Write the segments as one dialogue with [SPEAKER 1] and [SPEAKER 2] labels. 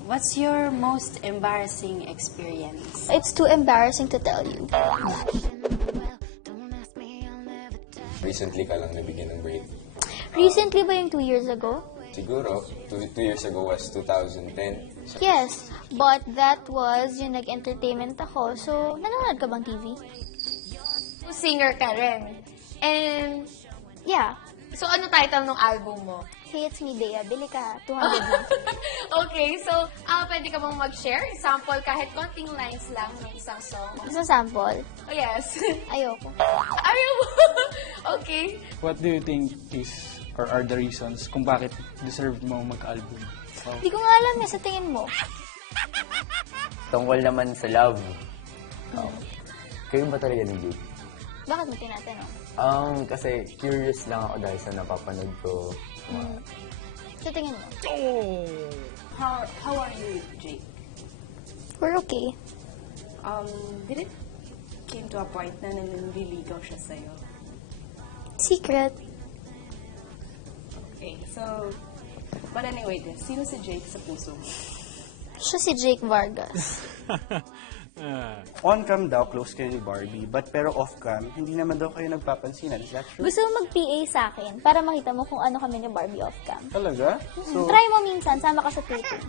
[SPEAKER 1] What's your most embarrassing experience?
[SPEAKER 2] It's too embarrassing to tell you.
[SPEAKER 3] Recently ka lang nabigyan ng break.
[SPEAKER 2] Recently ba yung 2 years ago?
[SPEAKER 3] Siguro, 2 years ago was 2010.
[SPEAKER 2] Yes, but that was yung nag-entertainment ako. So, nanonood ka bang TV?
[SPEAKER 4] Singer ka rin. And,
[SPEAKER 2] Yeah.
[SPEAKER 4] so ano title ng album mo?
[SPEAKER 2] Hey, it's me, Bea. Bili ka. 200 lang.
[SPEAKER 4] Okay, so pwede ka bang mag-share? Sample kahit konting lines lang ng isang song.
[SPEAKER 2] Isang sample?
[SPEAKER 4] Oh, yes.
[SPEAKER 2] Ayoko.
[SPEAKER 4] Ayaw mo? Okay.
[SPEAKER 5] What do you think is or are the reasons kung bakit deserve mo mag-album? Oh.
[SPEAKER 2] Hindi ko nga alam sa tingin mo.
[SPEAKER 6] Tungkol naman sa love. Kayo ba talaga ni Jake?
[SPEAKER 2] Bakit mo tinatanong?
[SPEAKER 6] Kasi curious lang ako dahil sa napapanood ko.
[SPEAKER 2] Sa tingin mo?
[SPEAKER 1] How are you, Jake?
[SPEAKER 2] We're okay.
[SPEAKER 1] Did it came to a point na nanliligaw siya sa'yo?
[SPEAKER 2] Secret.
[SPEAKER 1] Okay, so, but anyway, sino si Jake sa puso mo?
[SPEAKER 2] Siya si Jake Vargas.
[SPEAKER 7] On-cam daw, close kayo ni Barbie. But pero off-cam, hindi naman daw kayo nagpapansinan. Is that true?
[SPEAKER 2] Gusto mo mag-PA sa akin para makita mo kung ano kami ni Barbie off-cam.
[SPEAKER 7] Talaga? So,
[SPEAKER 2] Try mo minsan, sama ka sa taping.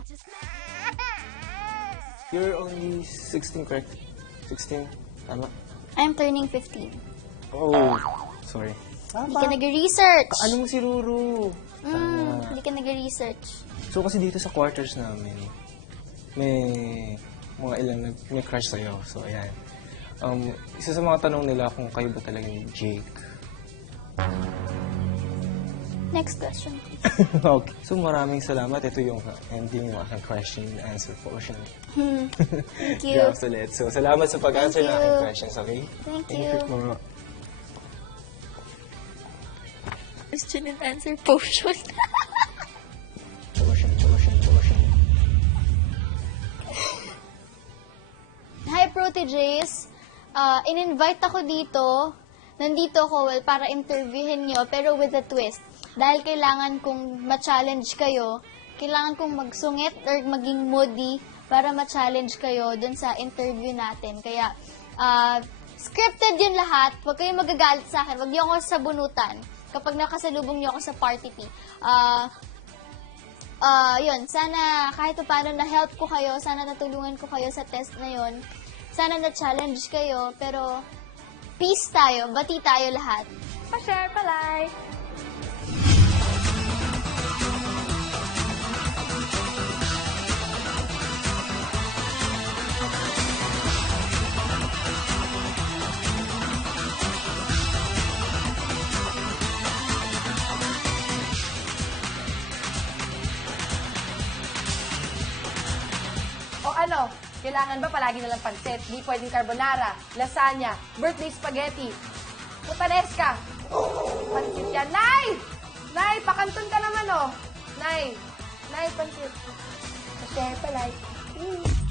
[SPEAKER 3] You're only 16, correct? 16? Tama?
[SPEAKER 2] I'm turning 15.
[SPEAKER 5] Oh, sorry.
[SPEAKER 2] Hindi ka nag-research.
[SPEAKER 5] Anong si Ruru?
[SPEAKER 2] Hindi ka nag-research.
[SPEAKER 5] So kasi dito sa quarters namin, may mga ilang may crush sa'yo. So ayan. Isa sa mga tanong nila kung kayo ba talaga ni Jake.
[SPEAKER 2] Next question.
[SPEAKER 5] Okay. So maraming salamat. Ito yung ending ng aking question and answer portion.
[SPEAKER 2] Thank you.
[SPEAKER 5] Yeah, ulit. So salamat sa pag-answer ng
[SPEAKER 2] Thank
[SPEAKER 5] aking
[SPEAKER 2] you.
[SPEAKER 5] questions, okay?
[SPEAKER 2] Thank you.
[SPEAKER 5] po.
[SPEAKER 2] Question and answer potion. Hi, Proteges. In-invite ako dito. Nandito ako, para interviewin nyo, pero with a twist. Dahil kailangan kong ma-challenge kayo, kailangan kong magsungit or maging moody para ma-challenge kayo dun sa interview natin. Kaya, scripted yun lahat. Huwag kayong magagalit sa akin. Huwag niyo ako sabunutan kapag nakasalubong niyo ako sa party tea. Yun, sana kahit paano na-help ko kayo, sana natulungan ko kayo sa test na yun. Sana na-challenge kayo, pero peace tayo, bati tayo lahat.
[SPEAKER 4] Pa-share, pa-like. O ano, kailangan ba palagi nalang pansit? Di pwedeng carbonara, lasagna, birthday spaghetti, putanesca. Pansit yan. Nay! Nay, pakanton ka naman, oh. Nay, pansit. Pa-share, pa-like.